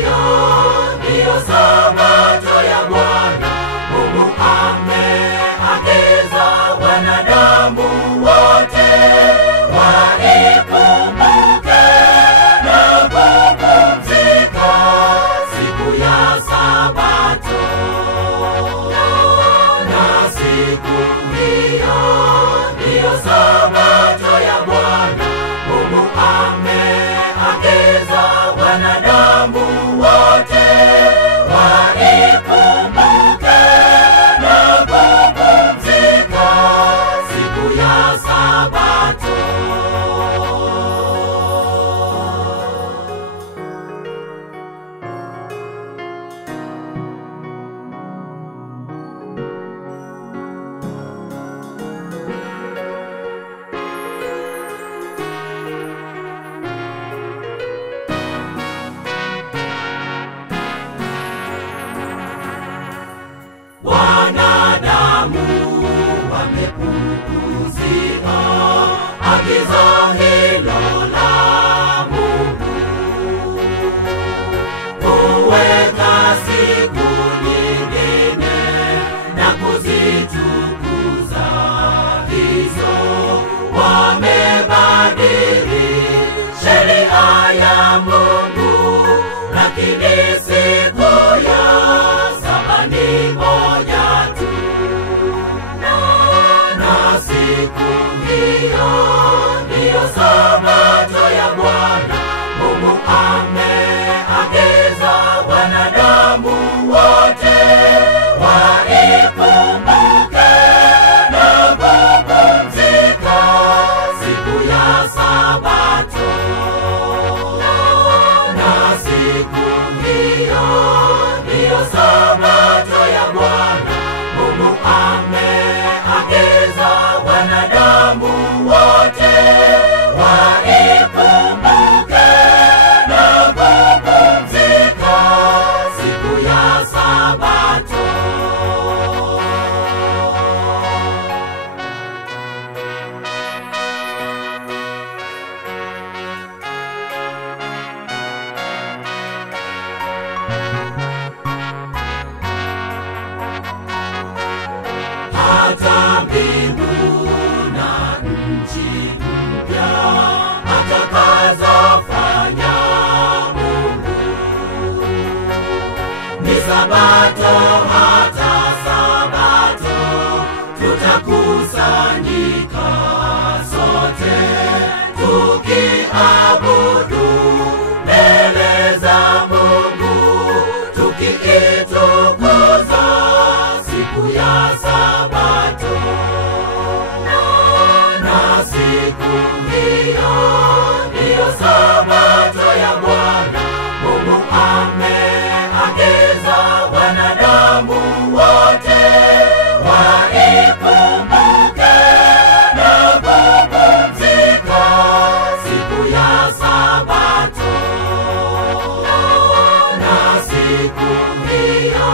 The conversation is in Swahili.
hiyo ndiyo sabato ya Bwana. Mungu ameagiza wanadamu wote waikumbuke na kupumzika siku ya Sabato. Na siku hiyo ndiyo sabato ya Bwana. Mungu ameagiza wanadamu wote waikumbuke na kupumzika siku ya Sabato. Wanadamu wamepuuzia agizo hilo la Mungu, kuweka siku nyingine na kuzitukuza hizo. Wamebadili sheria ya Mungu, lakini siku ya saba ni moja tu. Na siku hiyo ndiyo sabato ya Bwana. Mungu ameagiza wanadamu wote waikumbuke na kupumzika siku ya Sabato. Na siku hiyo ndiyo sabato ya Bwana. Mungu ameagiza wanadamu wote waikumbuke na kupumzika siku ya Sabato. Hata mbingu na nchi mpya atakazofanya Mungu ni Sabato, hata Sabato tutakusanyika sote tukiabudu mbele za Mungu, tukiitukuza siku ya Sabato. Na siku hiyo ndiyo sabato ya Bwana. Mungu ameagiza wanadamu wote waikumbuke na kupumzika siku ya Sabato. Na siku hiyo